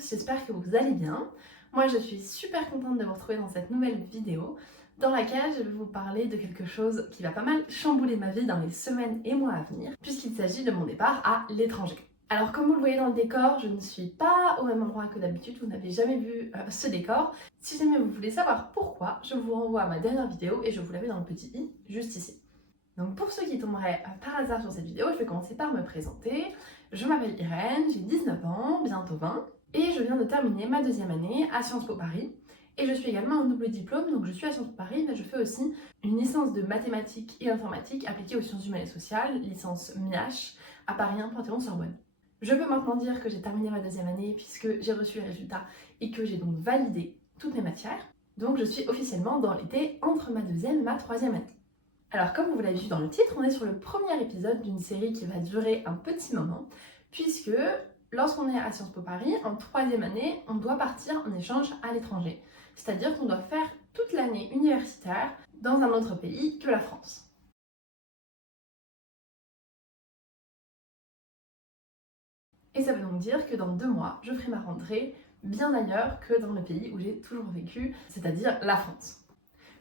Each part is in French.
tous, j'espère que vous allez bien. Moi je suis super contente de vous retrouver dans cette nouvelle vidéo dans laquelle je vais vous parler de quelque chose qui va pas mal chambouler ma vie dans les semaines et mois à venir puisqu'il s'agit de mon départ à l'étranger. Alors comme vous le voyez dans le décor, je ne suis pas au même endroit que d'habitude, vous n'avez jamais vu ce décor. Si jamais vous voulez savoir pourquoi, je vous renvoie à ma dernière vidéo et je vous la mets dans le petit i juste ici. Donc pour ceux qui tomberaient par hasard sur cette vidéo, je vais commencer par me présenter. Je m'appelle Irène, j'ai 19 ans, bientôt 20, et je viens de terminer ma deuxième année à Sciences Po Paris. Et je suis également en double diplôme, donc je suis à Sciences Po Paris, mais je fais aussi une licence de mathématiques et informatique appliquée aux sciences humaines et sociales, licence MIH, à Paris 1 Panthéon-Sorbonne. Je peux maintenant dire que j'ai terminé ma deuxième année puisque j'ai reçu les résultats et que j'ai donc validé toutes mes matières. Donc je suis officiellement dans l'été entre ma deuxième et ma troisième année. Alors comme vous l'avez vu dans le titre, on est sur le premier épisode d'une série qui va durer un petit moment, puisque lorsqu'on est à Sciences Po Paris, en troisième année, on doit partir en échange à l'étranger. C'est-à-dire qu'on doit faire toute l'année universitaire dans un autre pays que la France. Et ça veut donc dire que dans 2 mois, je ferai ma rentrée bien ailleurs que dans le pays où j'ai toujours vécu, c'est-à-dire la France.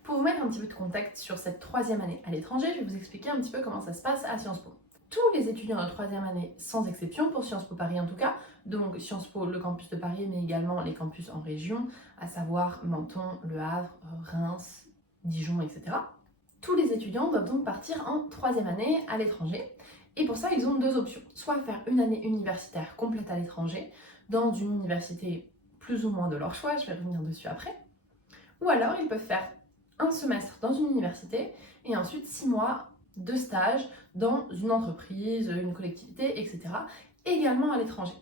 Pour vous mettre un petit peu de contexte sur cette troisième année à l'étranger, je vais vous expliquer un petit peu comment ça se passe à Sciences Po. Tous les étudiants de troisième année, sans exception, pour Sciences Po Paris en tout cas, donc Sciences Po, le campus de Paris, mais également les campus en région, à savoir Menton, Le Havre, Reims, Dijon, etc. Tous les étudiants doivent donc partir en troisième année à l'étranger. Et pour ça, ils ont 2 options. Soit faire une année universitaire complète à l'étranger, dans une université plus ou moins de leur choix, je vais revenir dessus après. Ou alors, ils peuvent faire un semestre dans une université et ensuite 6 mois de stage dans une entreprise, une collectivité, etc. également à l'étranger.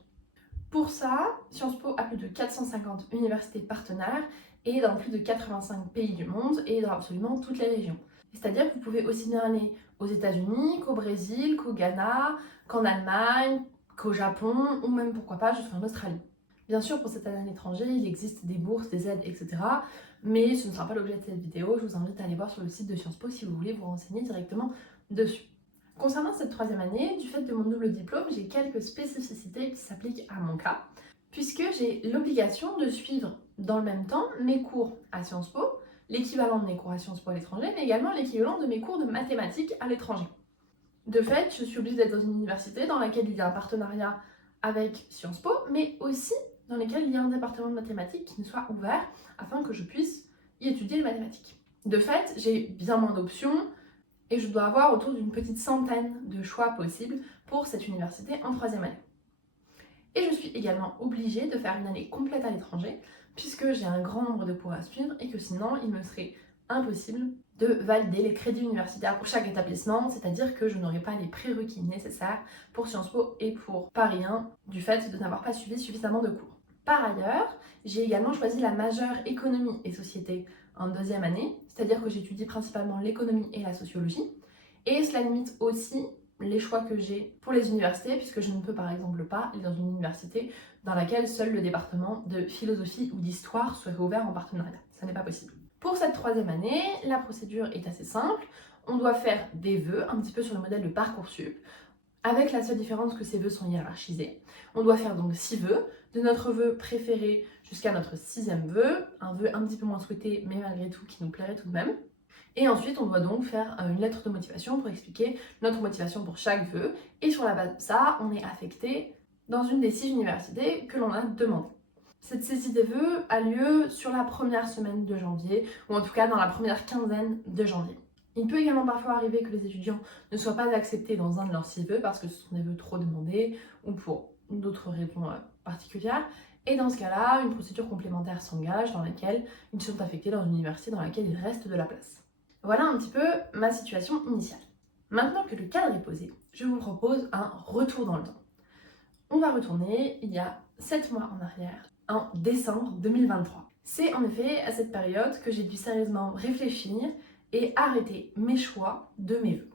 Pour ça, Sciences Po a plus de 450 universités partenaires et dans plus de 85 pays du monde et dans absolument toutes les régions. C'est-à-dire que vous pouvez aussi bien aller aux États-Unis qu'au Brésil, qu'au Ghana, qu'en Allemagne, qu'au Japon ou même pourquoi pas jusqu'en Australie. Bien sûr, pour cette année à l'étranger, il existe des bourses, des aides, etc. Mais ce ne sera pas l'objet de cette vidéo. Je vous invite à aller voir sur le site de Sciences Po si vous voulez vous renseigner directement dessus. Concernant cette troisième année, du fait de mon double diplôme, j'ai quelques spécificités qui s'appliquent à mon cas, puisque j'ai l'obligation de suivre dans le même temps mes cours à Sciences Po, l'équivalent de mes cours à Sciences Po à l'étranger, mais également l'équivalent de mes cours de mathématiques à l'étranger. De fait, je suis obligée d'être dans une université dans laquelle il y a un partenariat avec Sciences Po, mais aussi dans lesquels il y a un département de mathématiques qui me soit ouvert afin que je puisse y étudier les mathématiques. De fait, j'ai bien moins d'options et je dois avoir autour d'une petite centaine de choix possibles pour cette université en troisième année. Et je suis également obligée de faire une année complète à l'étranger puisque j'ai un grand nombre de cours à suivre et que sinon il me serait impossible de valider les crédits universitaires pour chaque établissement, c'est-à-dire que je n'aurais pas les prérequis nécessaires pour Sciences Po et pour Paris 1 du fait de n'avoir pas suivi suffisamment de cours. Par ailleurs, j'ai également choisi la majeure économie et société en deuxième année, c'est-à-dire que j'étudie principalement l'économie et la sociologie, et cela limite aussi les choix que j'ai pour les universités, puisque je ne peux par exemple pas aller dans une université dans laquelle seul le département de philosophie ou d'histoire serait ouvert en partenariat. Ça n'est pas possible. Pour cette troisième année, la procédure est assez simple. On doit faire des vœux, un petit peu sur le modèle de Parcoursup, avec la seule différence que ces vœux sont hiérarchisés. On doit faire donc 6 vœux, de notre vœu préféré jusqu'à notre 6e vœu, un vœu un petit peu moins souhaité, mais malgré tout qui nous plairait tout de même. Et ensuite, on doit donc faire une lettre de motivation pour expliquer notre motivation pour chaque vœu. Et sur la base de ça, on est affecté dans une des 6 universités que l'on a demandé. Cette saisie des vœux a lieu sur la première semaine de janvier, ou en tout cas dans la première quinzaine de janvier. Il peut également parfois arriver que les étudiants ne soient pas acceptés dans un de leurs 6 vœux parce que ce sont des vœux trop demandés ou pour d'autres raisons particulières. Et dans ce cas-là, une procédure complémentaire s'engage dans laquelle ils sont affectés dans une université dans laquelle il reste de la place. Voilà un petit peu ma situation initiale. Maintenant que le cadre est posé, je vous propose un retour dans le temps. On va retourner il y a 7 mois en arrière, en décembre 2023. C'est en effet à cette période que j'ai dû sérieusement réfléchir et arrêter mes choix de mes vœux.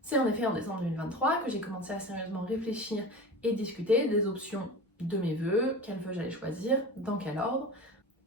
C'est en effet en décembre 2023 que j'ai commencé à sérieusement réfléchir et discuter des options de mes vœux, quels vœux j'allais choisir, dans quel ordre,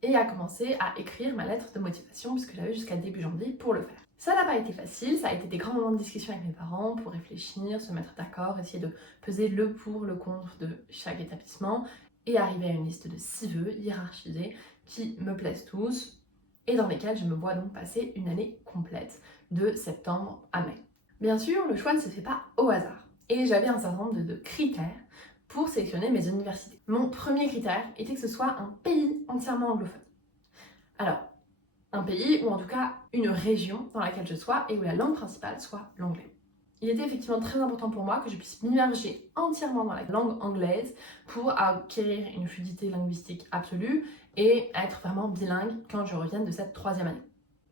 et à commencer à écrire ma lettre de motivation puisque j'avais jusqu'à début janvier pour le faire. Ça n'a pas été facile, ça a été des grands moments de discussion avec mes parents pour réfléchir, se mettre d'accord, essayer de peser le pour, le contre de chaque établissement et arriver à une liste de 6 vœux hiérarchisés qui me plaisent tous et dans lesquels je me vois donc passer une année complète de septembre à mai. Bien sûr, le choix ne se fait pas au hasard et j'avais un certain nombre de critères pour sélectionner mes universités. Mon premier critère était que ce soit un pays entièrement anglophone. Alors, un pays ou en tout cas une région dans laquelle je sois et où la langue principale soit l'anglais. Il était effectivement très important pour moi que je puisse m'immerger entièrement dans la langue anglaise pour acquérir une fluidité linguistique absolue et être vraiment bilingue quand je revienne de cette 3e année.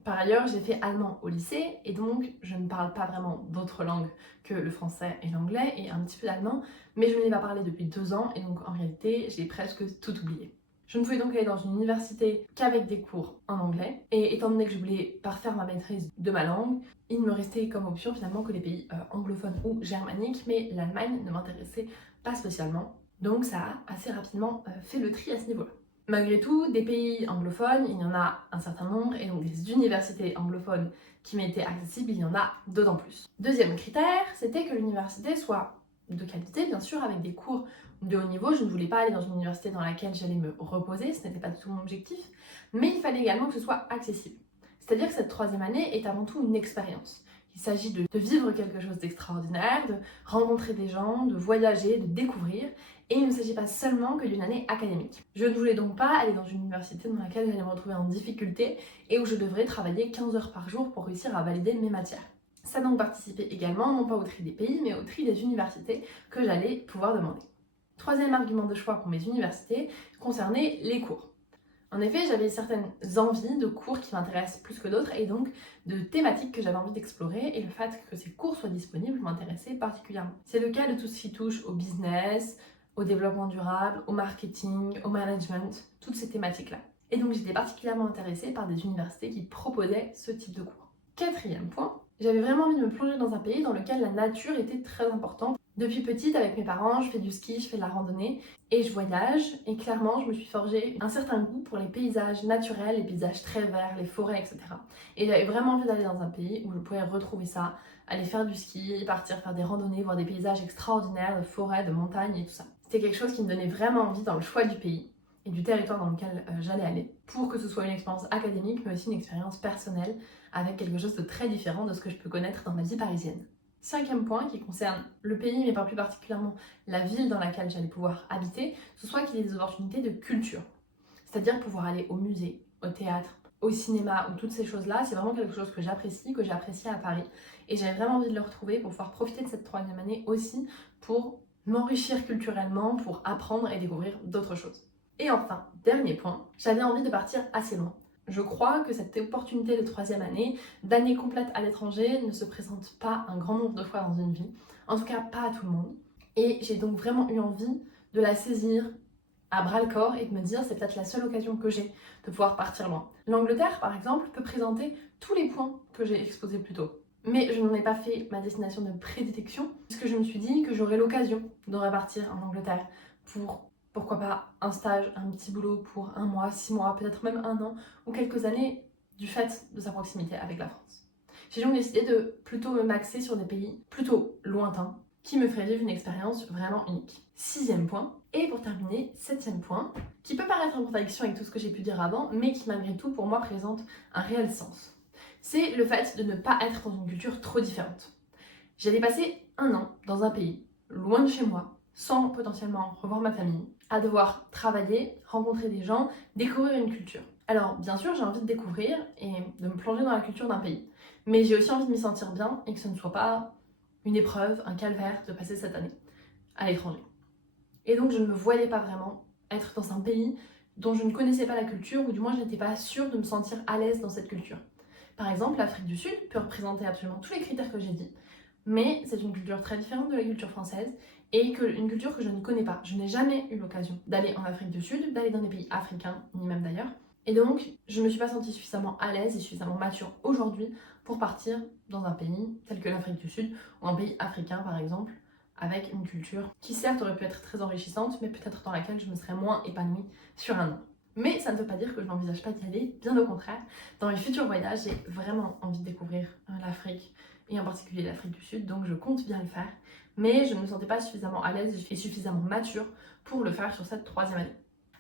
Par ailleurs, j'ai fait allemand au lycée et donc je ne parle pas vraiment d'autres langues que le français et l'anglais et un petit peu d'allemand, mais je ne l'ai pas parlé depuis 2 ans et donc en réalité j'ai presque tout oublié. Je ne pouvais donc aller dans une université qu'avec des cours en anglais et étant donné que je voulais parfaire ma maîtrise de ma langue, il ne me restait comme option finalement que les pays anglophones ou germaniques, mais l'Allemagne ne m'intéressait pas spécialement, donc ça a assez rapidement fait le tri à ce niveau-là. Malgré tout, des pays anglophones, il y en a un certain nombre, et donc des universités anglophones qui m'étaient accessibles, il y en a d'autant plus. Deuxième critère, c'était que l'université soit de qualité, bien sûr, avec des cours de haut niveau. Je ne voulais pas aller dans une université dans laquelle j'allais me reposer, ce n'était pas du tout mon objectif, mais il fallait également que ce soit accessible. C'est-à-dire que cette 3e année est avant tout une expérience. Il s'agit de vivre quelque chose d'extraordinaire, de rencontrer des gens, de voyager, de découvrir, et il ne s'agit pas seulement que d'une année académique. Je ne voulais donc pas aller dans une université dans laquelle j'allais me retrouver en difficulté et où je devrais travailler 15 heures par jour pour réussir à valider mes matières. Ça a donc participé également, non pas au tri des pays, mais au tri des universités que j'allais pouvoir demander. 3e argument de choix pour mes universités concernait les cours. En effet, j'avais certaines envies de cours qui m'intéressent plus que d'autres et donc de thématiques que j'avais envie d'explorer et le fait que ces cours soient disponibles m'intéressait particulièrement. C'est le cas de tout ce qui touche au business, au développement durable, au marketing, au management, toutes ces thématiques-là. Et donc j'étais particulièrement intéressée par des universités qui proposaient ce type de cours. 4e point, j'avais vraiment envie de me plonger dans un pays dans lequel la nature était très importante. Depuis petite, avec mes parents, je fais du ski, je fais de la randonnée et je voyage. Et clairement, je me suis forgé un certain goût pour les paysages naturels, les paysages très verts, les forêts, etc. Et j'avais vraiment envie d'aller dans un pays où je pouvais retrouver ça, aller faire du ski, partir faire des randonnées, voir des paysages extraordinaires, de forêts, de montagnes et tout ça. C'était quelque chose qui me donnait vraiment envie dans le choix du pays et du territoire dans lequel j'allais aller, pour que ce soit une expérience académique, mais aussi une expérience personnelle, avec quelque chose de très différent de ce que je peux connaître dans ma vie parisienne. 5e point qui concerne le pays, mais pas plus particulièrement la ville dans laquelle j'allais pouvoir habiter, ce soit qu'il y ait des opportunités de culture. C'est-à-dire pouvoir aller au musée, au théâtre, au cinéma, ou toutes ces choses-là, c'est vraiment quelque chose que j'ai apprécié à Paris. Et j'avais vraiment envie de le retrouver pour pouvoir profiter de cette 3e année aussi, pour m'enrichir culturellement, pour apprendre et découvrir d'autres choses. Et enfin, dernier point, j'avais envie de partir assez loin. Je crois que cette opportunité de 3e année, d'année complète à l'étranger, ne se présente pas un grand nombre de fois dans une vie. En tout cas, pas à tout le monde. Et j'ai donc vraiment eu envie de la saisir à bras le corps et de me dire c'est peut-être la seule occasion que j'ai de pouvoir partir loin. L'Angleterre, par exemple, peut présenter tous les points que j'ai exposés plus tôt. Mais je n'en ai pas fait ma destination de prédilection, puisque je me suis dit que j'aurais l'occasion de repartir en Angleterre pour, pourquoi pas, un stage, un petit boulot pour 1 mois, 6 mois, peut-être même 1 an, ou quelques années, du fait de sa proximité avec la France. J'ai donc décidé de plutôt me m'axer sur des pays plutôt lointains, qui me ferait vivre une expérience vraiment unique. 6e point, et pour terminer, 7e point, qui peut paraître en contradiction avec tout ce que j'ai pu dire avant, mais qui malgré tout pour moi présente un réel sens. C'est le fait de ne pas être dans une culture trop différente. J'allais passer 1 an dans un pays, loin de chez moi, sans potentiellement revoir ma famille, à devoir travailler, rencontrer des gens, découvrir une culture. Alors bien sûr j'ai envie de découvrir et de me plonger dans la culture d'un pays, mais j'ai aussi envie de m'y sentir bien et que ce ne soit pas une épreuve, un calvaire de passer cette année à l'étranger. Et donc je ne me voyais pas vraiment être dans un pays dont je ne connaissais pas la culture, ou du moins je n'étais pas sûre de me sentir à l'aise dans cette culture. Par exemple, l'Afrique du Sud peut représenter absolument tous les critères que j'ai dit, mais c'est une culture très différente de la culture française et une culture que je ne connais pas. Je n'ai jamais eu l'occasion d'aller en Afrique du Sud, d'aller dans des pays africains, ni même d'ailleurs. Et donc, je ne me suis pas sentie suffisamment à l'aise et suffisamment mature aujourd'hui pour partir dans un pays tel que l'Afrique du Sud, ou un pays africain par exemple, avec une culture qui certes aurait pu être très enrichissante, mais peut-être dans laquelle je me serais moins épanouie sur 1 an. Mais ça ne veut pas dire que je n'envisage pas d'y aller, bien au contraire. Dans mes futurs voyages, j'ai vraiment envie de découvrir l'Afrique et en particulier l'Afrique du Sud, donc je compte bien le faire. Mais je ne me sentais pas suffisamment à l'aise et suffisamment mature pour le faire sur cette troisième année.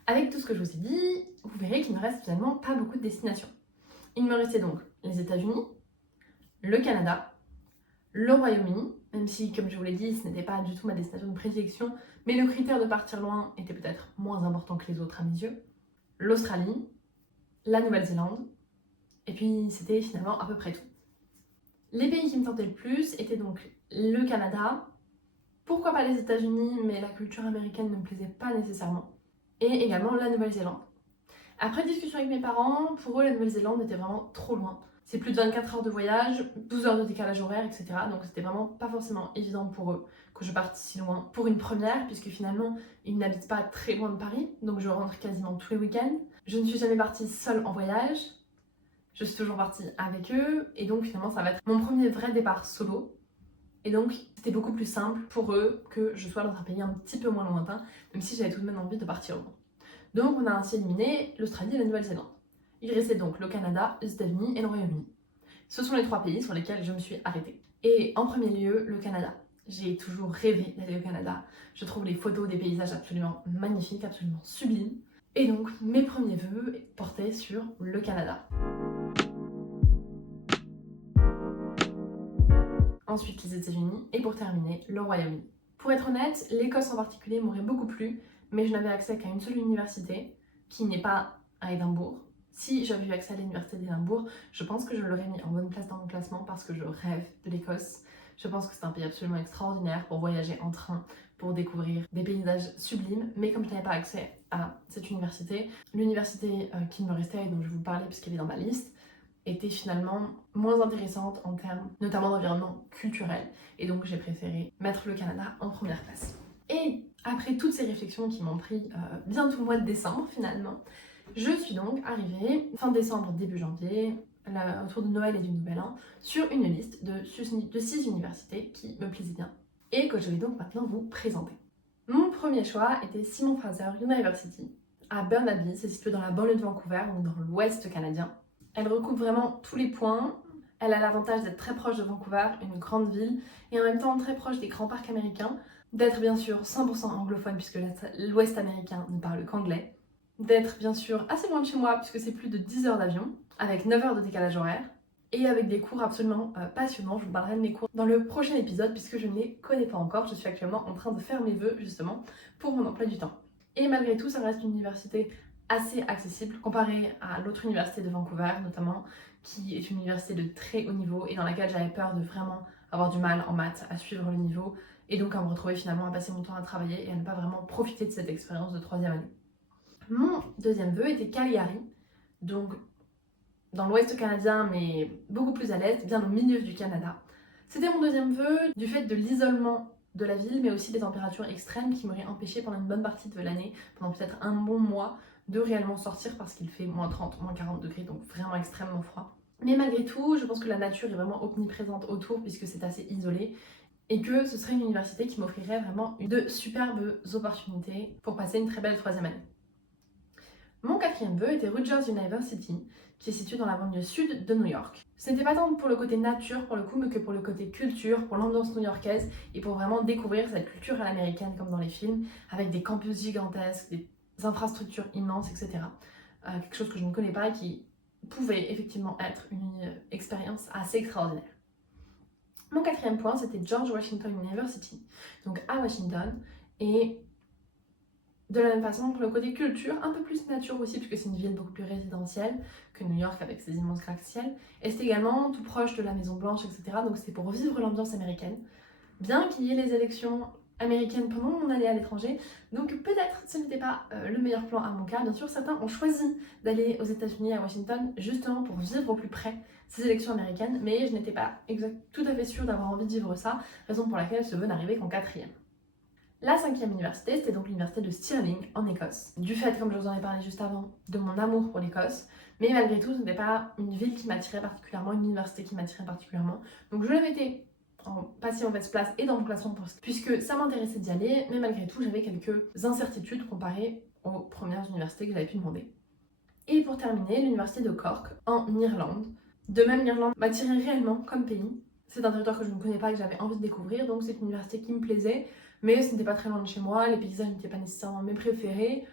Avec tout ce que je vous ai dit, vous verrez qu'il ne me reste finalement pas beaucoup de destinations. Il me restait donc les États-Unis, le Canada, le Royaume-Uni, même si, comme je vous l'ai dit, ce n'était pas du tout ma destination de prédilection, mais le critère de partir loin était peut-être moins important que les autres à mes yeux, l'Australie, la Nouvelle-Zélande, et puis c'était finalement à peu près tout. Les pays qui me tentaient le plus étaient donc le Canada, pourquoi pas les États-Unis, mais la culture américaine ne me plaisait pas nécessairement, et également la Nouvelle-Zélande. Après discussion avec mes parents, pour eux la Nouvelle-Zélande était vraiment trop loin. C'est plus de 24 heures de voyage, 12 heures de décalage horaire, etc. Donc c'était vraiment pas forcément évident pour eux que je parte si loin pour une première, puisque finalement ils n'habitent pas très loin de Paris, donc je rentre quasiment tous les week-ends. Je ne suis jamais partie seule en voyage, je suis toujours partie avec eux, et donc finalement ça va être mon premier vrai départ solo. Et donc c'était beaucoup plus simple pour eux que je sois dans un pays un petit peu moins lointain, même si j'avais tout de même envie de partir loin. Donc on a ainsi éliminé l'Australie et la Nouvelle-Zélande. Il restait donc le Canada, les États-Unis et le Royaume-Uni. Ce sont les 3 pays sur lesquels je me suis arrêtée. Et en premier lieu, le Canada. J'ai toujours rêvé d'aller au Canada. Je trouve les photos des paysages absolument magnifiques, absolument sublimes. Et donc mes premiers vœux portaient sur le Canada. Ensuite les États-Unis et pour terminer, le Royaume-Uni. Pour être honnête, l'Écosse en particulier m'aurait beaucoup plu, mais je n'avais accès qu'à une seule université, qui n'est pas à Édimbourg. Si j'avais eu accès à l'université d'Édimbourg, je pense que je l'aurais mis en bonne place dans mon classement parce que je rêve de l'Écosse. Je pense que c'est un pays absolument extraordinaire pour voyager en train, pour découvrir des paysages sublimes, mais comme je n'avais pas accès à cette université, l'université qui me restait et dont je vous parlais puisqu'elle est dans ma liste, était finalement moins intéressante en termes notamment d'environnement culturel, et donc j'ai préféré mettre le Canada en première place. Et après toutes ces réflexions qui m'ont pris bien tout le mois de décembre finalement, je suis donc arrivée fin décembre, début janvier, autour de Noël et du Nouvel An, sur une liste de 6 universités qui me plaisaient bien et que je vais donc maintenant vous présenter. Mon premier choix était Simon Fraser University à Burnaby, c'est situé dans la banlieue de Vancouver, donc dans l'ouest canadien. Elle recoupe vraiment tous les points. Elle a l'avantage d'être très proche de Vancouver, une grande ville, et en même temps très proche des grands parcs américains, d'être bien sûr 100% anglophone puisque l'ouest américain ne parle qu'anglais, d'être bien sûr assez loin de chez moi puisque c'est plus de 10 heures d'avion, avec 9 heures de décalage horaire, et avec des cours absolument passionnants. Je vous parlerai de mes cours dans le prochain épisode puisque je ne les connais pas encore. Je suis actuellement en train de faire mes vœux justement pour mon emploi du temps. Et malgré tout, ça reste une université assez accessible comparée à l'autre université de Vancouver notamment, qui est une université de très haut niveau et dans laquelle j'avais peur de vraiment avoir du mal en maths à suivre le niveau et donc à me retrouver finalement à passer mon temps à travailler et à ne pas vraiment profiter de cette expérience de troisième année. Mon deuxième vœu était Calgary, donc dans l'ouest canadien mais beaucoup plus à l'est, bien au milieu du Canada. C'était mon deuxième vœu du fait de l'isolement de la ville mais aussi des températures extrêmes qui m'auraient empêché pendant une bonne partie de l'année, pendant peut-être un bon mois, de réellement sortir parce qu'il fait moins 30, moins 40 degrés, donc vraiment extrêmement froid. Mais malgré tout, je pense que la nature est vraiment omniprésente autour puisque c'est assez isolé et que ce serait une université qui m'offrirait vraiment de superbes opportunités pour passer une très belle troisième année. Mon quatrième vœu était Rutgers University, qui est située dans la banlieue sud de New York. Ce n'était pas tant pour le côté nature pour le coup, mais que pour le côté culture, pour l'ambiance new-yorkaise et pour vraiment découvrir cette culture à l'américaine comme dans les films, avec des campus gigantesques, des infrastructures immenses, etc. Quelque chose que je ne connais pas et qui pouvait effectivement être une expérience assez extraordinaire. Mon quatrième point, c'était George Washington University, donc à Washington, et de la même façon, pour le côté culture, un peu plus nature aussi, puisque c'est une ville beaucoup plus résidentielle que New York avec ses immenses gratte-ciel. Et c'est également tout proche de la Maison Blanche, etc. Donc c'est pour vivre l'ambiance américaine. Bien qu'il y ait les élections américaines pendant mon année à l'étranger, donc peut-être ce n'était pas le meilleur plan à mon cas. Bien sûr, certains ont choisi d'aller aux États-Unis, à Washington, justement pour vivre au plus près ces élections américaines, mais je n'étais pas tout à fait sûre d'avoir envie de vivre ça, raison pour laquelle ce vœu n'arrivait qu'en quatrième. La cinquième université, c'était donc l'université de Stirling en Écosse. Du fait, comme je vous en ai parlé juste avant, de mon amour pour l'Écosse, mais malgré tout, ce n'était pas une ville qui m'attirait particulièrement, une université qui m'attirait particulièrement. Donc je la mettais en pas si mauvaise place et dans mon classement puisque ça m'intéressait d'y aller, mais malgré tout, j'avais quelques incertitudes comparées aux premières universités que j'avais pu demander. Et pour terminer, l'université de Cork en Irlande. De même, l'Irlande m'attirait réellement comme pays. C'est un territoire que je ne connais pas et que j'avais envie de découvrir, donc c'est une université qui me plaisait, mais ce n'était pas très loin de chez moi, les paysages n'étaient pas nécessairement mes préférés,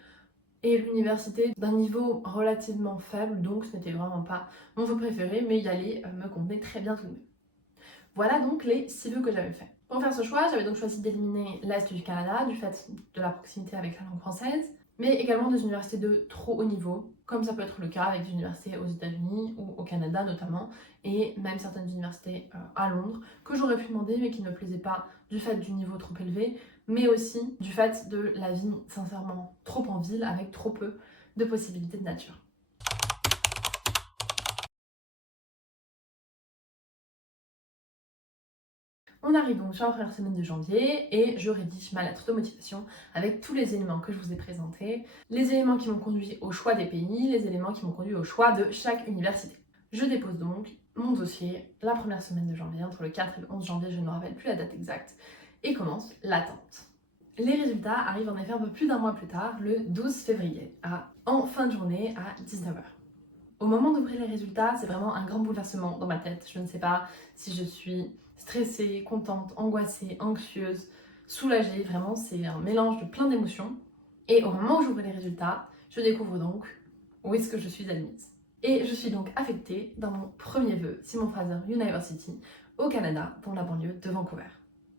et l'université d'un niveau relativement faible, donc ce n'était vraiment pas mon vœu préféré, mais y aller me convenait très bien tout de même. Voilà donc les 6 vœux que j'avais faits. Pour faire ce choix, j'avais donc choisi d'éliminer l'Est du Canada, du fait de la proximité avec la langue française, mais également des universités de trop haut niveau, comme ça peut être le cas avec des universités aux États-Unis ou au Canada notamment, et même certaines universités à Londres, que j'aurais pu demander mais qui ne me plaisaient pas du fait du niveau trop élevé, mais aussi du fait de la vie sincèrement trop en ville avec trop peu de possibilités de nature. On arrive donc sur la première semaine de janvier et je rédige ma lettre de motivation avec tous les éléments que je vous ai présentés, les éléments qui m'ont conduit au choix des pays, les éléments qui m'ont conduit au choix de chaque université. Je dépose donc mon dossier la première semaine de janvier, entre le 4 et le 11 janvier, je ne me rappelle plus la date exacte, et commence l'attente. Les résultats arrivent en effet un peu plus d'un mois plus tard, le 12 février, en fin de journée à 19h. Au moment d'ouvrir les résultats, c'est vraiment un grand bouleversement dans ma tête. Je ne sais pas si je suis stressée, contente, angoissée, anxieuse, soulagée. Vraiment, c'est un mélange de plein d'émotions. Et au moment où j'ouvre les résultats, je découvre donc où est-ce que je suis admise. Et je suis donc affectée dans mon premier vœu, Simon Fraser University, au Canada, dans la banlieue de Vancouver.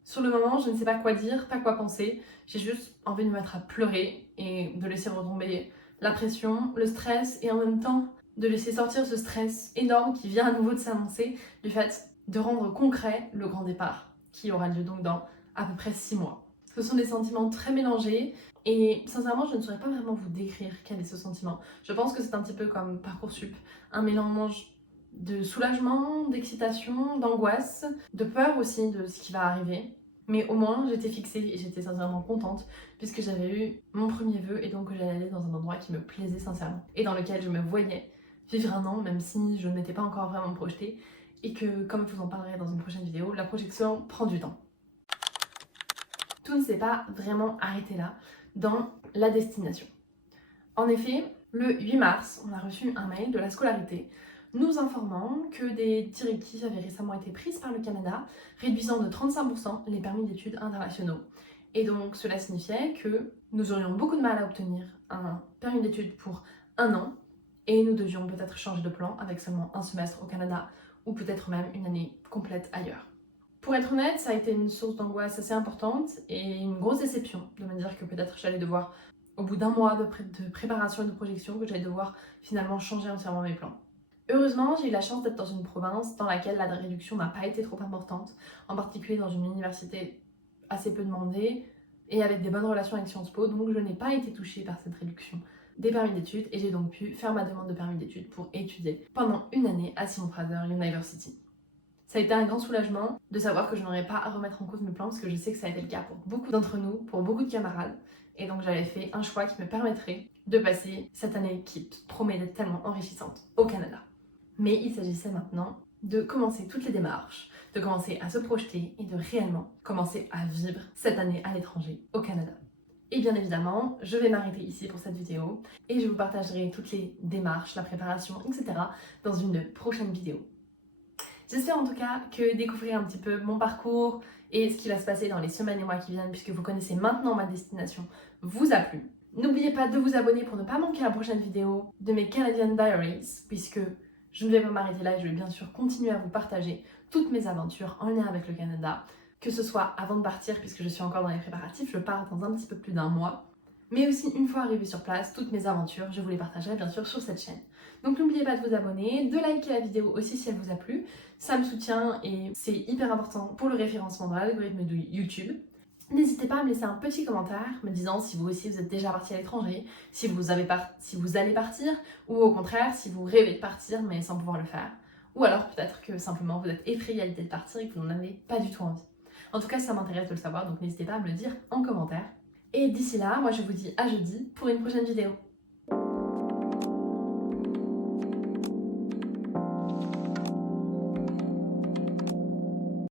Sur le moment, je ne sais pas quoi dire, pas quoi penser. J'ai juste envie de me mettre à pleurer et de laisser retomber la pression, le stress et en même temps de laisser sortir ce stress énorme qui vient à nouveau de s'annoncer du fait de rendre concret le grand départ qui aura lieu donc dans à peu près 6 mois. Ce sont des sentiments très mélangés et sincèrement je ne saurais pas vraiment vous décrire quel est ce sentiment. Je pense que c'est un petit peu comme Parcoursup, un mélange de soulagement, d'excitation, d'angoisse, de peur aussi de ce qui va arriver. Mais au moins j'étais fixée et j'étais sincèrement contente puisque j'avais eu mon premier vœu et donc que j'allais aller dans un endroit qui me plaisait sincèrement et dans lequel je me voyais vivre un an, même si je ne m'étais pas encore vraiment projetée, et que, comme je vous en parlerai dans une prochaine vidéo, la projection prend du temps. Tout ne s'est pas vraiment arrêté là, dans la destination. En effet, le 8 mars, on a reçu un mail de la scolarité nous informant que des directives avaient récemment été prises par le Canada, réduisant de 35% les permis d'études internationaux. Et donc cela signifiait que nous aurions beaucoup de mal à obtenir un permis d'études pour un an, et nous devions peut-être changer de plan avec seulement un semestre au Canada ou peut-être même une année complète ailleurs. Pour être honnête, ça a été une source d'angoisse assez importante et une grosse déception de me dire que peut-être j'allais devoir, au bout d'un mois de préparation et de projection, que j'allais devoir finalement changer entièrement mes plans. Heureusement, j'ai eu la chance d'être dans une province dans laquelle la réduction n'a pas été trop importante, en particulier dans une université assez peu demandée et avec des bonnes relations avec Sciences Po, donc je n'ai pas été touchée par cette réduction des permis d'études et j'ai donc pu faire ma demande de permis d'études pour étudier pendant une année à Simon Fraser University. Ça a été un grand soulagement de savoir que je n'aurais pas à remettre en cause mes plans parce que je sais que ça a été le cas pour beaucoup d'entre nous, pour beaucoup de camarades. Et donc j'avais fait un choix qui me permettrait de passer cette année qui promet d'être tellement enrichissante au Canada. Mais il s'agissait maintenant de commencer toutes les démarches, de commencer à se projeter et de réellement commencer à vivre cette année à l'étranger au Canada. Et bien évidemment, je vais m'arrêter ici pour cette vidéo et je vous partagerai toutes les démarches, la préparation, etc. dans une prochaine vidéo. J'espère en tout cas que découvrir un petit peu mon parcours et ce qui va se passer dans les semaines et mois qui viennent, puisque vous connaissez maintenant ma destination, vous a plu. N'oubliez pas de vous abonner pour ne pas manquer la prochaine vidéo de mes Canadian Diaries, puisque je ne vais pas m'arrêter là et je vais bien sûr continuer à vous partager toutes mes aventures en lien avec le Canada, que ce soit avant de partir, puisque je suis encore dans les préparatifs, je pars dans un petit peu plus d'un mois, mais aussi une fois arrivée sur place, toutes mes aventures, je vous les partagerai bien sûr sur cette chaîne. Donc n'oubliez pas de vous abonner, de liker la vidéo aussi si elle vous a plu, ça me soutient et c'est hyper important pour le référencement dans l'algorithme de YouTube. N'hésitez pas à me laisser un petit commentaire me disant si vous aussi vous êtes déjà parti à l'étranger, si vous allez partir, ou au contraire si vous rêvez de partir mais sans pouvoir le faire. Ou alors peut-être que simplement vous êtes effrayé à l'idée de partir et que vous n'en avez pas du tout envie. En tout cas ça m'intéresse de le savoir, donc n'hésitez pas à me le dire en commentaire. Et d'ici là, moi je vous dis à jeudi pour une prochaine vidéo.